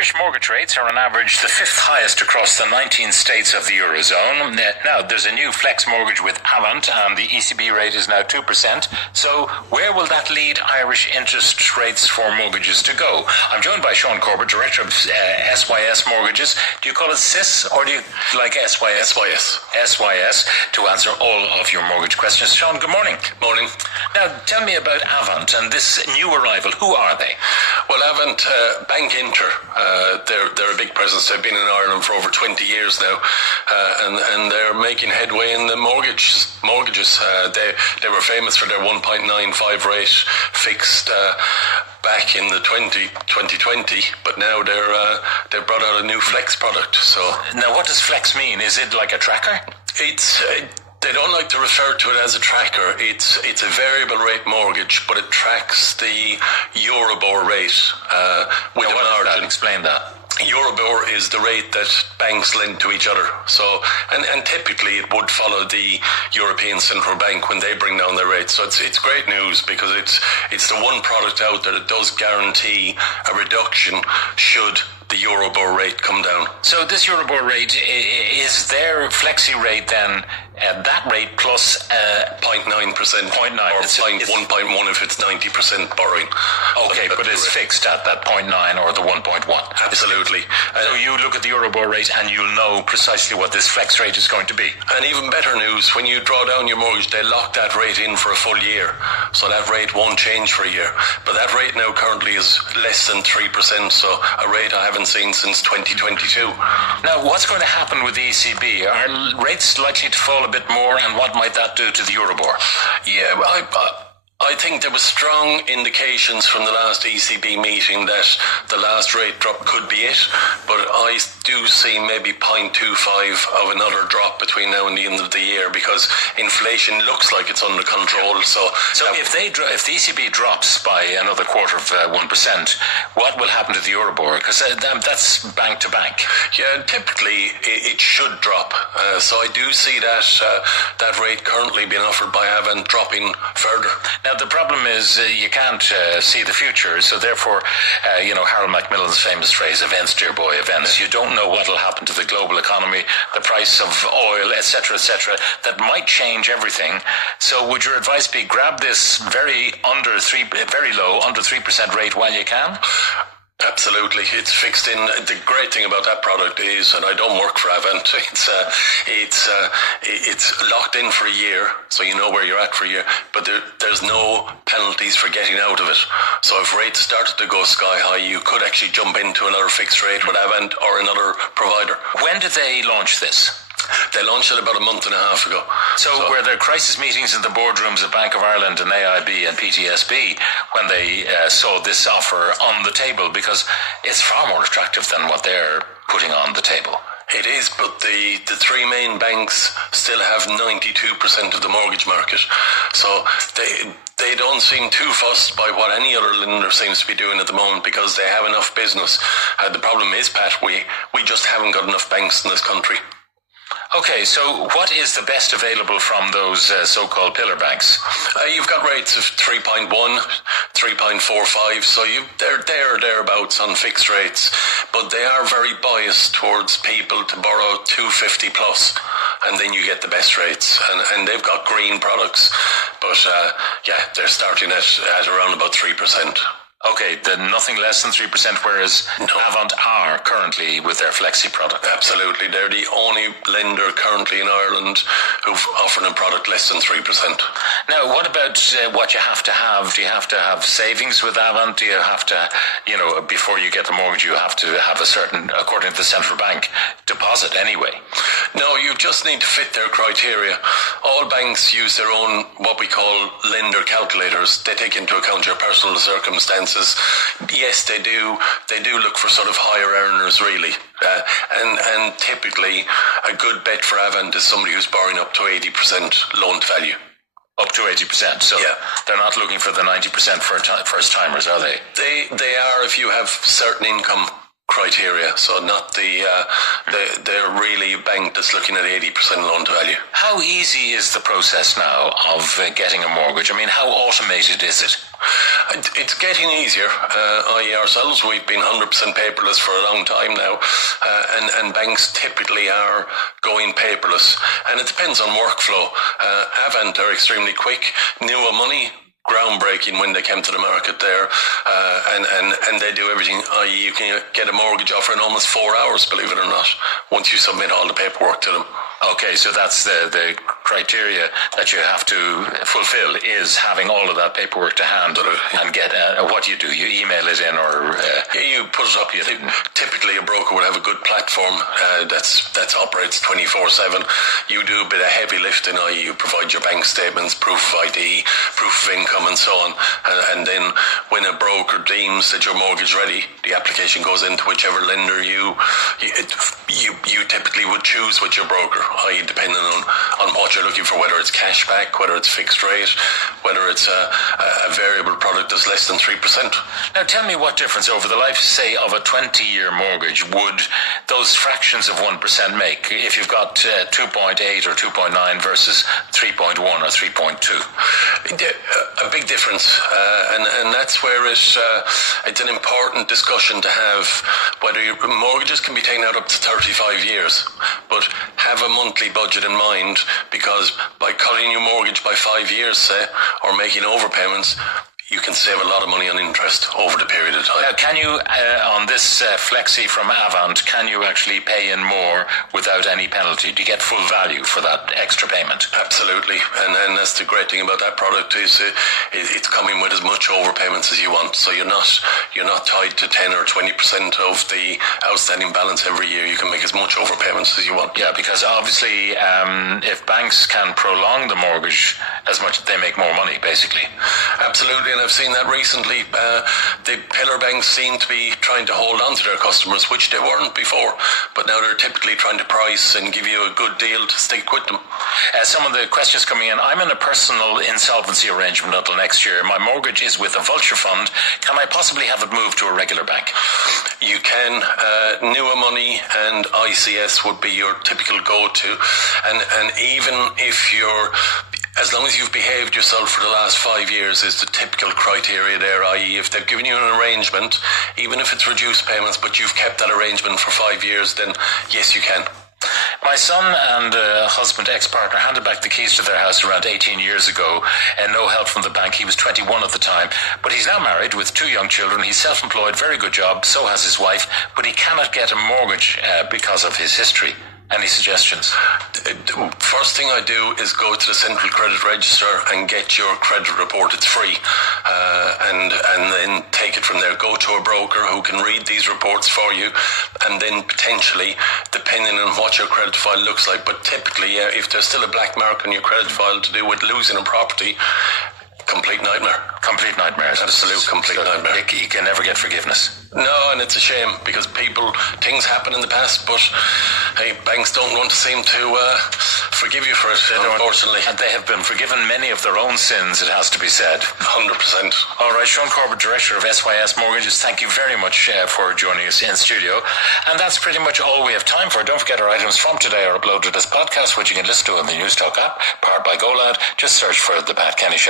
Irish mortgage rates are on average the fifth highest across the 19 states of the Eurozone. Now, there's a new flex mortgage with Avant, and the ECB rate is now 2%. So where will that lead Irish interest rates for mortgages to go? I'm joined by Sean Corbett, Director of SYS Mortgages. Do you call it SYS, or do you like SYS? SYS, to answer all of your mortgage questions. Sean, good morning. Morning. Now, tell me about Avant and this new arrival. Who are they? Well, Avant, Bank Inter, they're a big presence. They've been in Ireland for over 20 years now, and they're making headway in the mortgages. They were famous for their 1.95 rate fixed back in the 2020, but now they've brought out a new flex product. So now, what does flex mean? Is it like a tracker? They don't like to refer to it as a tracker. It's a variable rate mortgage, but it tracks the Euribor rate with a margin. Explain that. Euribor is the rate that banks lend to each other. So, and typically it would follow the European Central Bank when they bring down their rates. So it's great news, because it's the one product out there that does guarantee a reduction should the Euribor rate come down. So this Euribor rate, is their flexi rate then that rate plus 0.9%, 0.9, or 1.1 if it's 90% borrowing. Okay, but it's fixed at that 0.9 or the 1.1. Absolutely. So you look at the Euribor rate and you'll know precisely what this flex rate is going to be. And even better news, when you draw down your mortgage, they lock that rate in for a full year. So that rate won't change for a year. But that rate now currently is less than 3%, so a rate I haven't seen since 2022. Now, what's going to happen with the ECB? Are rates likely to fall a bit more, and what might that do to the Euribor? Yeah, I think there were strong indications from the last ECB meeting that the last rate drop could be it, but I do see maybe 0.25 of another drop between now and the end of the year, because inflation looks like it's under control. So if the ECB drops by another quarter of 1%, what will happen to the Euribor? Because that's bank to bank. Yeah, typically it should drop. So I do see that rate currently being offered by Avant dropping further. Now, the problem is you can't see the future, so therefore, Harold Macmillan's famous phrase, events, dear boy, events. You don't know what will happen to the global economy, the price of oil, etc., that might change everything. So would your advice be grab this very low, under 3% rate while you can? Absolutely, it's fixed in. The great thing about that product is, and I don't work for Avant, it's locked in for a year, so you know where you're at for a year, but there's no penalties for getting out of it. So if rates started to go sky high, you could actually jump into another fixed rate with Avant or another provider. When did they launch this? They launched it about a month and a half ago. So were there crisis meetings in the boardrooms of Bank of Ireland and AIB and PTSB when they saw this offer on the table? Because it's far more attractive than what they're putting on the table. It is, but the three main banks still have 92% of the mortgage market. So they don't seem too fussed by what any other lender seems to be doing at the moment, because they have enough business. The problem is, Pat, we just haven't got enough banks in this country. Okay, so what is the best available from those so-called pillar banks? You've got rates of 3.1, 3.45, so they're thereabouts on fixed rates, but they are very biased towards people to borrow 250 plus, and then you get the best rates, and they've got green products, but they're starting at around about 3%. Okay, then nothing less than 3%, whereas Avant are currently with their flexi product. Absolutely, they're the only lender currently in Ireland who've offered a product less than 3%. Now, what about what you have to have? Do you have to have savings with Avant? Do you have to, before you get the mortgage, you have to have a certain, according to the central bank, deposit anyway? No, you just need to fit their criteria. All banks use their own, what we call lender calculators. They take into account your personal circumstances. Yes, they do. They do look for sort of higher earners, really. And typically, a good bet for Avant is somebody who's borrowing up to 80% loan to value. Up to 80%. So yeah. They're not looking for the 90% for first timers, are they? They are if you have certain income. criteria, so not the really bank that's looking at 80% loan to value. How easy is the process now of getting a mortgage? I mean, how automated is it? It's getting easier. I ourselves, we've been 100% paperless for a long time now, and banks typically are going paperless, and it depends on workflow. Avant are extremely quick. Newer money, groundbreaking when they came to the market there, and they do everything, i.e. you can get a mortgage offer in almost 4 hours, believe it or not, once you submit all the paperwork to them. Okay, so that's the criteria that you have to fulfill, is having all of that paperwork to hand and get what do? You email it in, or you put it up. Typically a broker would have a good platform that operates 24/7. You do a bit of heavy lifting, i.e. you provide your bank statements, proof of ID, proof of income, and so on, and then when a broker deems that your mortgage ready, the application goes into whichever lender you typically would choose with your broker, i.e. depending on what you're looking for, whether it's cash back, whether it's fixed rate, whether it's a variable product that's less than 3%. Now tell me, what difference over the life, say, of a 20-year mortgage would those fractions of 1% make if you've got 2.8 or 2.9 versus 3.1 or 3.2? A big difference, and that's where it's an important discussion to have, whether your mortgages can be taken out up to 35 years, but have a monthly budget in mind, because by cutting your mortgage by 5 years, say, or making overpayments, you can save a lot of money on interest over the period of time. Can you, on this Flexi from Avant, can you actually pay in more without any penalty? Do you get full value for that extra payment? Absolutely, and that's the great thing about that product, is it's coming with as much overpayments as you want, so you're not tied to 10 or 20% of the outstanding balance every year. You can make as much overpayments as you want. Yeah, because obviously if banks can prolong the mortgage as much, they make more money, basically. Absolutely. I've seen that recently. The pillar banks seem to be trying to hold on to their customers, which they weren't before, but now they're typically trying to price and give you a good deal to stick with them. Some of the questions coming in: I'm in a personal insolvency arrangement until next year. My mortgage is with a Vulture fund. Can I possibly have it moved to a regular bank? You can. Newer money and SYS would be your typical go-to, and even if you're, as long as you've behaved yourself for the last 5 years is the typical criteria there, i.e. if they've given you an arrangement, even if it's reduced payments, but you've kept that arrangement for 5 years, then yes, you can. My son and husband, ex-partner, handed back the keys to their house around 18 years ago, and no help from the bank. He was 21 at the time, but he's now married with 2 young children. He's self-employed, very good job, so has his wife, but he cannot get a mortgage because of his history. Any suggestions? First thing I do is go to the Central Credit Register and get your credit report. It's free, and then take it from there. Go to a broker who can read these reports for you, and then potentially, depending on what your credit file looks like, but typically, if there's still a black mark on your credit file to do with losing a property, complete nightmare. Complete nightmare. Absolute complete nightmare. You can never get forgiveness. No, and it's a shame, because things happen in the past, but hey, banks don't want to seem to forgive you for it, unfortunately. And they have been forgiven many of their own sins, it has to be said. 100%. All right, Sean Corbett, Director of SYS Mortgages, thank you very much for joining us in studio. And that's pretty much all we have time for. Don't forget, our items from today are uploaded as podcasts, which you can listen to on the News Talk app, powered by GoLad. Just search for The Pat Kenny Show.